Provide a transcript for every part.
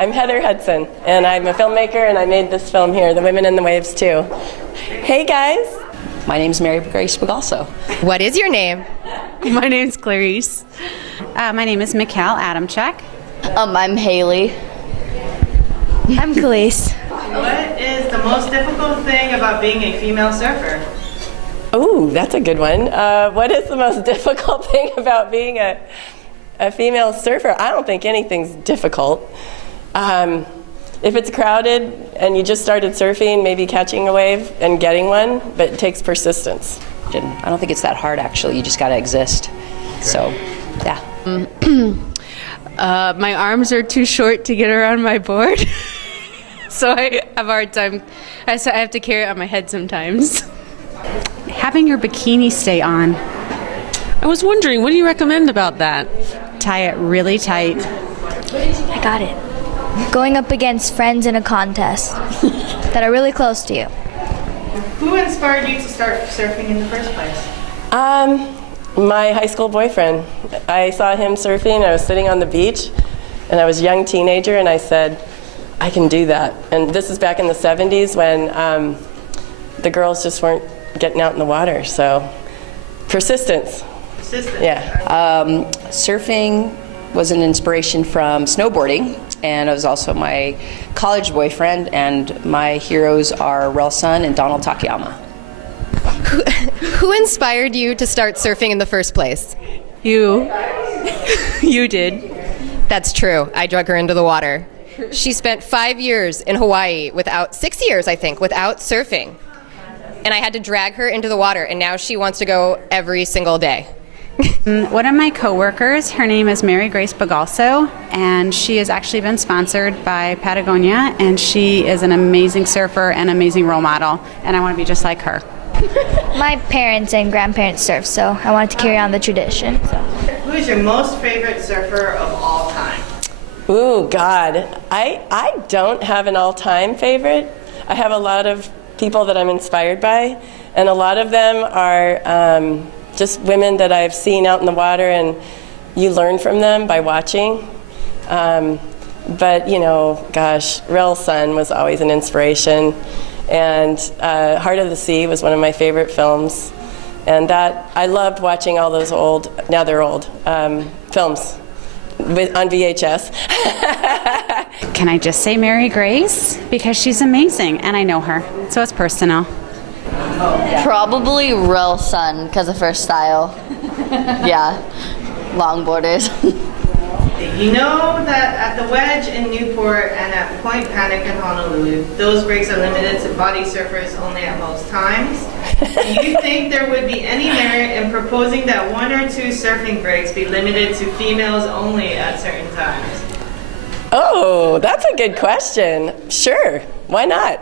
I'm Heather Hudson, and I'm a filmmaker, and I made this film here, The Women in the Waves 2. Hey, guys. My name's Mary Grace Bagalso. What is your name? My name's Clarice. My name is Mikkel Adamchuk. I'm Haley. I'm Khalees. What is the most difficult thing about being a female surfer? Oh, that's a good one. What is the most difficult thing about being a female surfer? I don't think anything's difficult. If it's crowded and you just started surfing, maybe catching a wave and getting one, but it takes persistence. I don't think it's that hard, actually. You just got to exist. So, yeah. My arms are too short to get around my board, so I have a hard time. I have to carry it on my head sometimes. Having your bikini stay on. I was wondering, what do you recommend about that? Tie it really tight. I got it. Going up against friends in a contest that are really close to you. Who inspired you to start surfing in the first place? My high school boyfriend. I saw him surfing. I was sitting on the beach, and I was a young teenager, and I said, I can do that. And this is back in the 70s when the girls just weren't getting out in the water. So, persistence. Persistence. Yeah. Surfing was an inspiration from snowboarding, and it was also my college boyfriend, and my heroes are Rel Sun and Donald Takayama. Who inspired you to start surfing in the first place? You. You did. That's true. I drug her into the water. She spent 5 years in Hawaii 6 years, I think, without surfing. And I had to drag her into the water, and now she wants to go every single day. One of my coworkers, her name is Mary Grace Bagalso, and she has actually been sponsored by Patagonia, and she is an amazing surfer and amazing role model, and I want to be just like her. My parents and grandparents surf, so I wanted to carry on the tradition. Who is your most favorite surfer of all time? Ooh, God. I don't have an all-time favorite. I have a lot of people that I'm inspired by, and a lot of them are just women that I've seen out in the water, and you learn from them by watching. But, you know, gosh, Rel Sun was always an inspiration. And Heart of the Sea was one of my favorite films. And that, I loved watching all those old, now they're old, films on VHS. Can I just say Mary Grace? Because she's amazing, and I know her, so it's personal. Probably Rel Sun because of her style. Yeah, longboarders. You know that at the Wedge in Newport and at Point Panic in Honolulu, those breaks are limited to body surfers only at most times. Do you think there would be any merit in proposing that 1 or 2 surfing breaks be limited to females only at certain times? Oh, that's a good question. Sure, why not?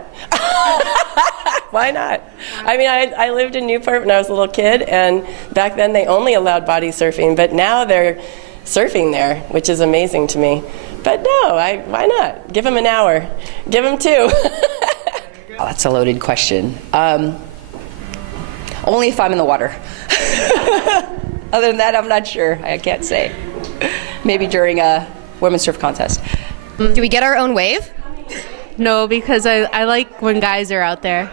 Why not? I mean, I lived in Newport when I was a little kid, and back then they only allowed body surfing, but now they're surfing there, which is amazing to me. But no, why not? Give them an hour. Give them 2. Oh, that's a loaded question. Only if I'm in the water. Other than that, I'm not sure. I can't say. Maybe during a women's surf contest. Do we get our own wave? No, because I like when guys are out there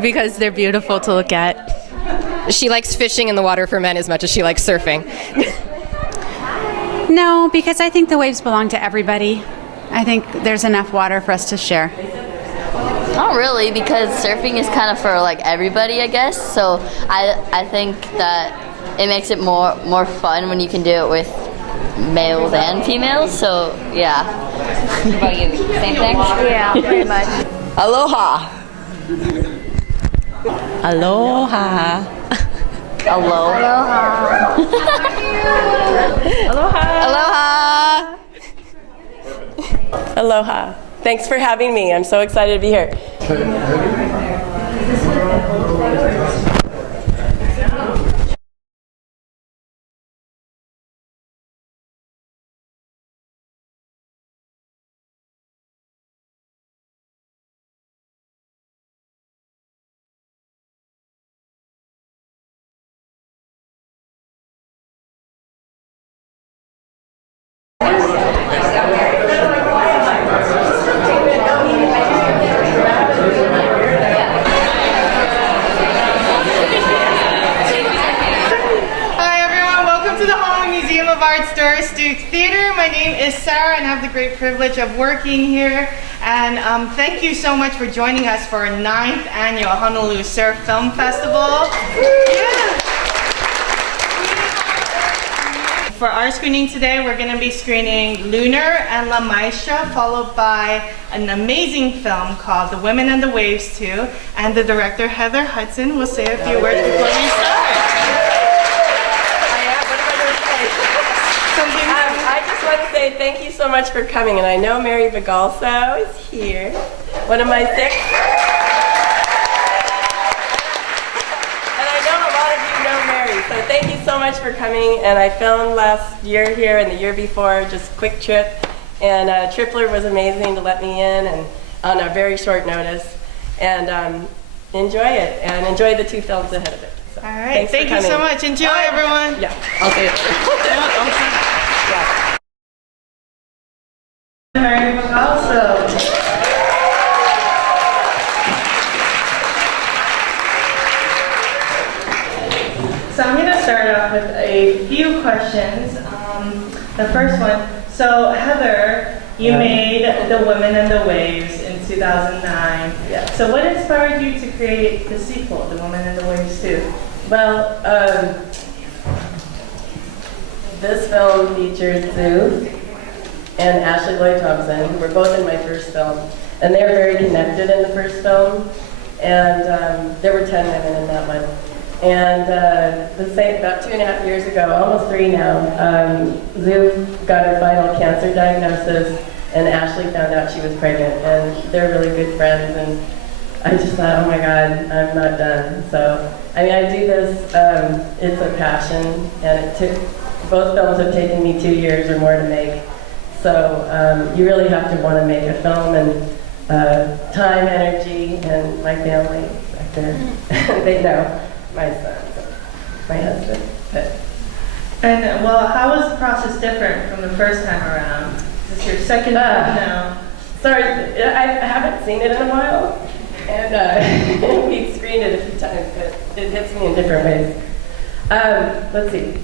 because they're beautiful to look at. She likes fishing in the water for men as much as she likes surfing. No, because I think the waves belong to everybody. I think there's enough water for us to share. Not really, because surfing is kind of for like everybody, I guess. So I think that it makes it more fun when you can do it with males and females. So yeah. What about you? Same thing? Yeah, pretty much. Aloha. Aloha. Aloha. Aloha. Aloha. Thanks for having me. I'm so excited to be here. Museum of Art's Doris Duke Theatre. My name is Sarah and I have the great privilege of working here. And thank you so much for joining us for our 9th annual Honolulu Surf Film Festival. Yeah. For our screening today, we're going to be screening Lunar and La Maisha, followed by an amazing film called The Women and the Waves 2. And the director, Heather Hudson, will say a few words before we start. I just want to say thank you so much for coming, and I know Mary Vigalso is here, one of my six. And I know a lot of you know Mary, so thank you so much for coming. And I filmed last year here and the year before, just quick trip, and Tripler was amazing to let me in and on a very short notice. And enjoy it, and enjoy the 2 films ahead of it. So, all right, thank you so much. Enjoy, everyone. Yeah, I'll say it. Yeah. Mary Vigalso. So I'm going to start off with a few questions. The first one, so Heather, you made The Women and the Waves in 2009. Yeah. So what inspired you to create the sequel, The Women and the Waves 2? Well, this film features Sue and Ashley Lloyd Thompson, who were both in my first film. And they were very connected in the first film. And there were 10 women in that one. And about 2.5 years ago, almost 3 now, Sue got her final cancer diagnosis, and Ashley found out she was pregnant. And they're really good friends. And I just thought, oh my God, I'm not done. So, I mean, I do this, it's a passion, and both films have taken me 2 years or more to make. So you really have to want to make a film, and time, energy, and my family back there, they know, my son, my husband. And well, how was the process different from the first time around? Is this your second film now? Sorry, I haven't seen it in a while, and we screened it a few times, but it hits me in different ways. Let's see.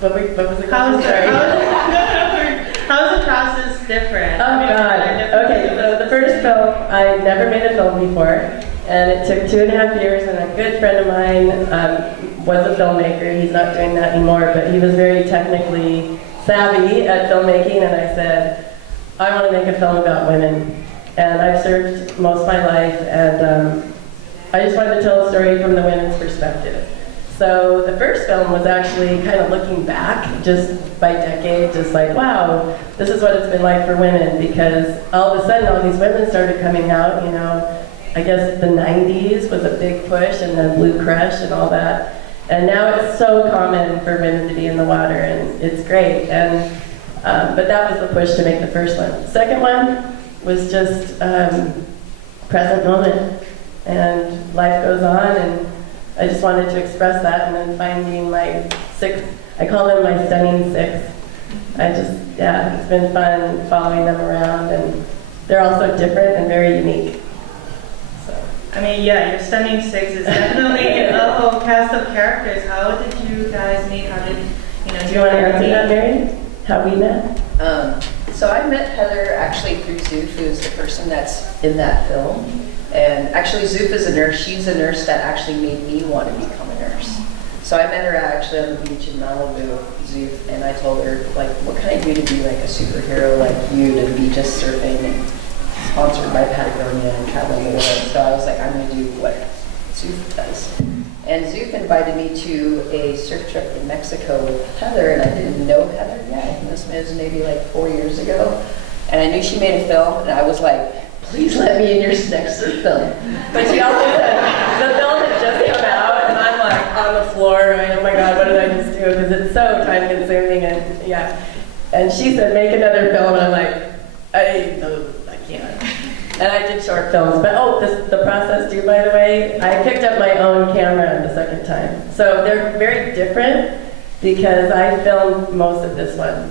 What was the question? How's the process different? Oh God. Okay, so the first film, I never made a film before, and it took 2.5 years, and a good friend of mine was a filmmaker. He's not doing that anymore, but he was very technically savvy at filmmaking, and I said, I want to make a film about women. And I've served most of my life, and I just wanted to tell a story from the women's perspective. So the first film was actually kind of looking back, just by decade, just like, wow, this is what it's been like for women, because all of a sudden all these women started coming out, you know, I guess the 90s was a big push, and then Blue Crush and all that. And now it's so common for women to be in the water, and it's great. And but that was the push to make the first one. The second one was just present moment, and life goes on, and I just wanted to express that, and then finding my 6, I call them my stunning 6. It's been fun following them around, and they're also different and very unique. So. I mean, yeah, your stunning 6 is definitely a whole cast of characters. How did you guys meet? How did, do you want to answer that, Mary? How we met? So I met Heather actually through Zoof, who's the person that's in that film. And actually, Zoof is a nurse. She's a nurse that actually made me want to become a nurse. So I met her actually on the beach in Malibu, Zoof, and I told her, like, what can I do to be like a superhero like you, to be just surfing and sponsored by Patagonia and traveling the world. So I was like, I'm going to do what Zoof does. And Zoof invited me to a surf trip in Mexico with Heather, and I didn't know Heather yet. And this was maybe like 4 years ago. And I knew she made a film, and I was like, please let me in your next surf film. But she also said, the film had just come out, and I'm like on the floor, right? Oh my God, what did I just do? Because it's so time consuming, and yeah. And she said, make another film, and I'm like, I can't. And I did short films, but the process too, by the way, I picked up my own camera the second time. So they're very different, because I filmed most of this one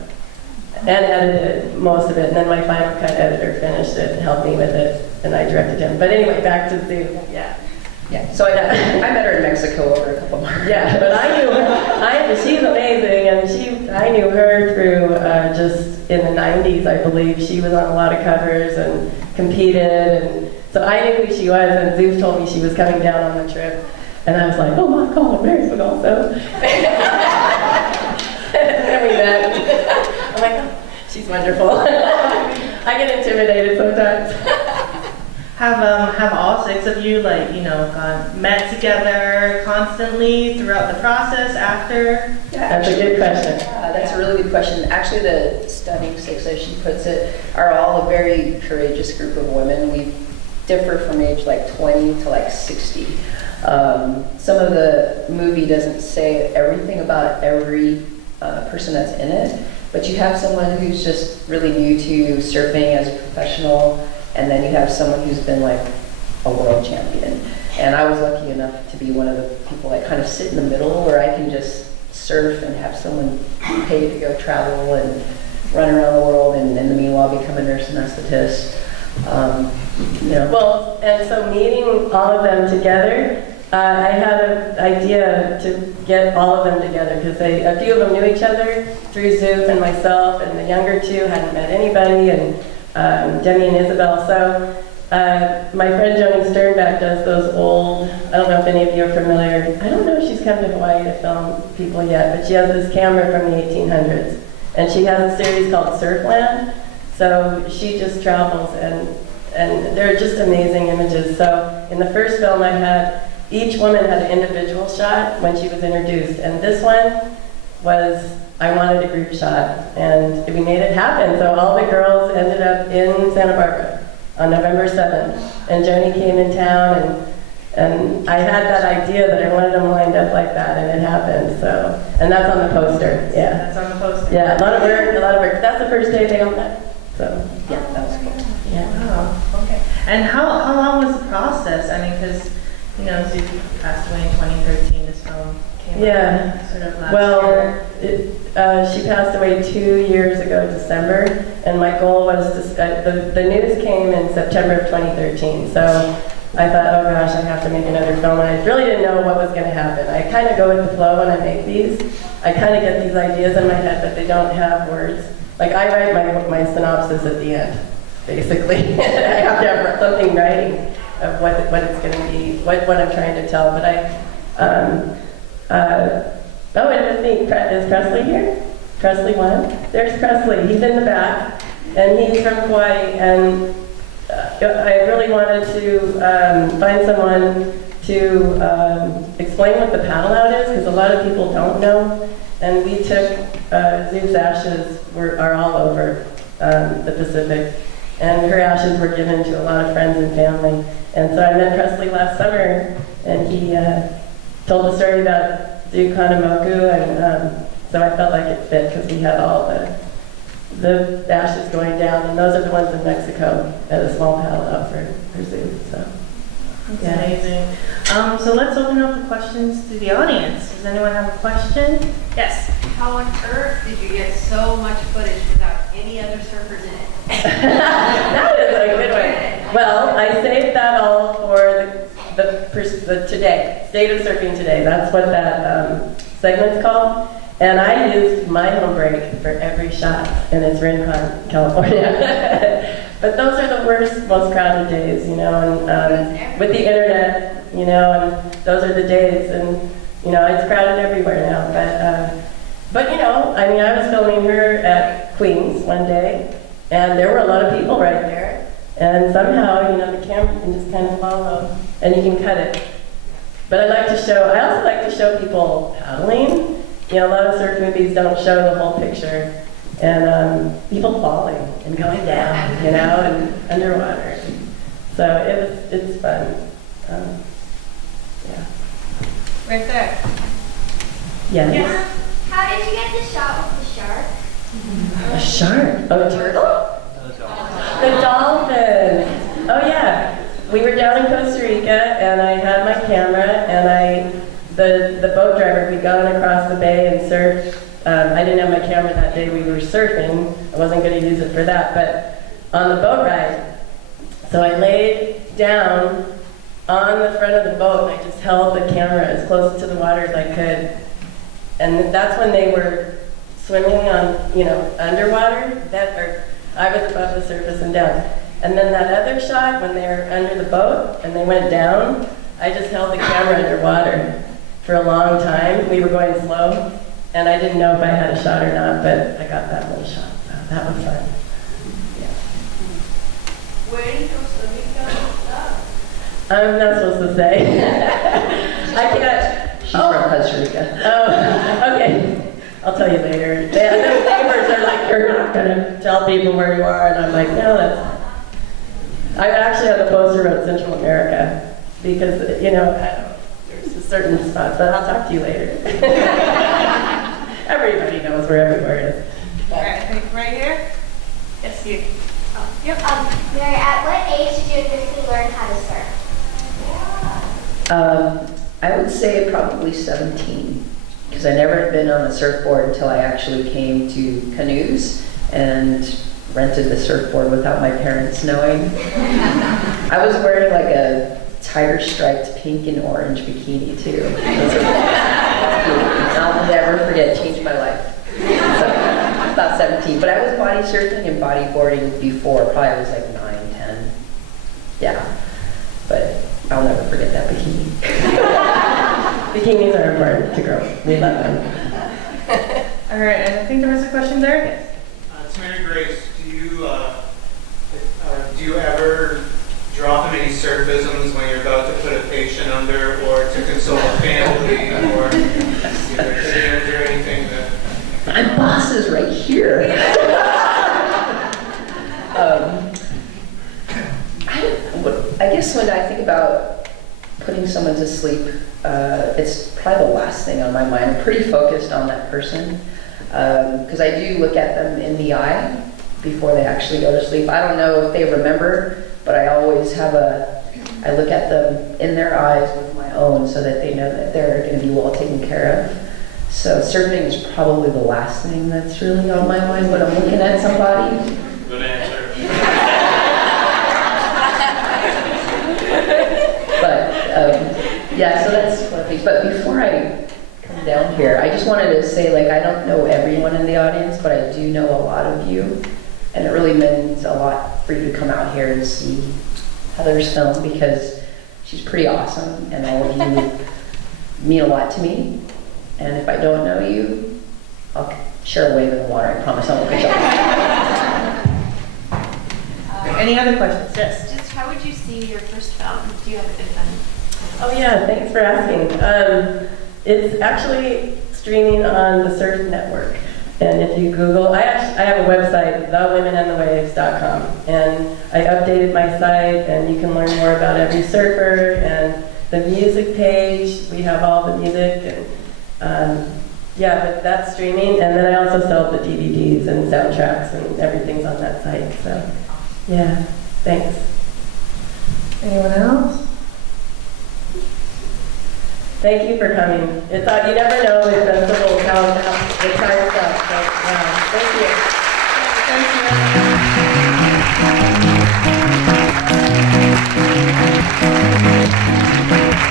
and edited most of it, and then my Final Cut editor finished it and helped me with it, and I directed him. But anyway, back to Zoo. Yeah. Yeah, so I met her in Mexico over a couple months. Yeah, but I knew her. She's amazing, and I knew her through just in the 90s, I believe. She was on a lot of covers and competed, and so I knew who she was, and Zeus told me she was coming down on the trip, and I was like, oh my God, Mary Spagalso. And we met. I'm like, oh, she's wonderful. I get intimidated sometimes. Have all 6 of you met together constantly throughout the process after? That's a good question. That's a really good question. Actually, the stunning 6, as she puts it, are all a very courageous group of women. We differ from age 20 to 60. Some of the movie doesn't say everything about every person that's in it, but you have someone who's just really new to surfing as a professional, and then you have someone who's been a world champion. And I was lucky enough to be one of the people that kind of sit in the middle where I can just surf and have someone pay to go travel and run around the world, and in the meanwhile become a nurse anesthetist. Well, and so meeting all of them together, I had an idea to get all of them together because a few of them knew each other through Zoop and myself, and the younger 2 hadn't met anybody, and Demi and Isabel. So my friend Joni Sternbach does those old, I don't know if any of you are familiar, I don't know if she's come to Hawaii to film people yet, but she has this camera from the 1800s. And she has a series called Surfland. So she just travels, and they're just amazing images. So in the first film each woman had an individual shot when she was introduced. And this one was, I wanted a group shot, and we made it happen. So all the girls ended up in Santa Barbara on November 7th, and Joni came in town, and I had that idea that I wanted them lined up like that, and it happened. So, and that's on the poster. Yeah. That's on the poster. Yeah, a lot of work. That's the first day they all met. So Yeah, that was cool. yeah. Wow, okay. And how long was the process? I mean, because, Zuki passed away in 2013, this film came out sort of last year. She passed away 2 years ago, December, and my goal was the news came in September of 2013, so I thought, oh gosh, I have to make another film, and I really didn't know what was going to happen. I kind of go with the flow when I make these. I kind of get these ideas in my head, but they don't have words. I write my synopsis at the end, basically. I have to have something writing of what it's going to be, what I'm trying to tell, but and with me, is Presley here? Presley won. There's Presley. He's in the back, and he's from Hawaii. And I really wanted to find someone to explain what the paddle out is, because a lot of people don't know. And we took Zoop's ashes are all over the Pacific, and her ashes were given to a lot of friends and family. And so I met Presley last summer, and he told the story about Duke Kahanamoku, and so I felt like it fit because we had all the ashes going down, and those are the ones in Mexico at a small paddle out for Zoop. So That's amazing. So let's open up the questions to the audience. Does anyone have a question? Yes. How on earth did you get so much footage without any other surfers in it? That is a good one. Well, I saved that all for the today, State of Surfing Today. That's what that segment's called. And I used my home break for every shot, and it's Rincon, California. But those are the worst, most crowded days, and with the internet, and those are the days, and it's crowded everywhere now. But I was filming her at Queens one day, and there were a lot of people right there, and somehow, the camera can just kind of follow, and you can cut it. But I also like to show people paddling. A lot of surf movies don't show the whole picture, and people falling and going down, and underwater. So it's fun. Yeah. Right there. Yes. How did you get the shot with the shark? A shark? Oh, a turtle? The dolphin. Oh yeah. We were down in Costa Rica, and I had my camera, and the boat driver, we'd gone across the bay and surfed. I didn't have my camera that day. We were surfing. I wasn't going to use it for that, but on the boat ride. So I laid down on the front of the boat, and I just held the camera as close to the water as I could. And that's when they were swimming on, underwater. I was above the surface and down. And then that other shot, when they were under the boat and they went down, I just held the camera underwater for a long time. We were going slow, and I didn't know if I had a shot or not, but I got that little shot, so that was fun. Where do you go swimming down? I'm not supposed to say. I can't. She's from Costa Rica. Oh, okay. I'll tell you later. The neighbors are like, you're not going to tell people where you are, and I'm like, no, that's. I actually have a poster about Central America because, I don't know, there's a certain spots, but I'll talk to you later. Everybody knows where everywhere is. All right, I think right here. Yes, you. Mary, at what age did you officially learn how to surf? I would say probably 17, because I never had been on a surfboard until I actually came to canoes and rented the surfboard without my parents knowing. I was wearing like a tiger-striped pink and orange bikini too. I'll never forget, changed my life. So, about 17, but I was body surfing and bodyboarding before, probably I was like 9, 10. Yeah, but I'll never forget that bikini. Bikinis are important to girls. We love them. All right, and I think there was a question there. Yes. It's Mary Grace. Do you ever drop in any surfisms when you're about to put a patient under, or to console a family, or is there anything that? My boss is right here. I guess when I think about putting someone to sleep, it's probably the last thing on my mind. I'm pretty focused on that person because I do look at them in the eye before they actually go to sleep. I don't know if they remember, but I always I look at them in their eyes with my own so that they know that they're going to be well taken care of. So surfing is probably the last thing that's really on my mind when I'm looking at somebody. Good answer. But yeah, so that's one of the things. But before I come down here, I just wanted to say, I don't know everyone in the audience, but I do know a lot of you. And it really means a lot for you to come out here and see Heather's film because she's pretty awesome and all of you mean a lot to me. And if I don't know you, I'll share a wave in the water. I promise I won't catch up. Any other questions? Yes. Just how would you see your first film? Do you have it in mind? Oh yeah, thanks for asking. It's actually streaming on the Surf Network. And if you Google, I have a website, thewomenandthewaves.com, and I updated my site, and you can learn more about every surfer, and the music page, we have all the music, and yeah, but that's streaming, and then I also sell the DVDs and soundtracks, and everything's on that site, so yeah, thanks. Anyone else? Thank you for coming. You never know with festivals how the time stuff. So, thank you. Thank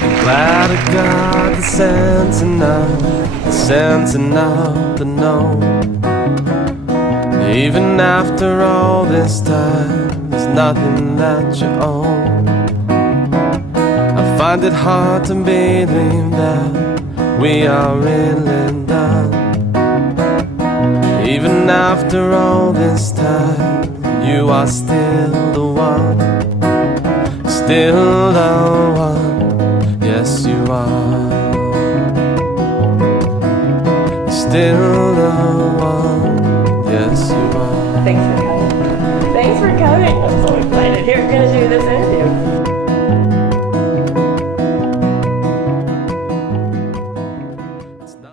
I'm glad I got the sense enough to know. Even after all this time, there's nothing that you own. I find it hard to believe that we are really done. Even after all this time, you are still the one. Still the one, yes you are. Still the one, yes you are. Thanks for coming. I'm so excited. Here, we're going to do this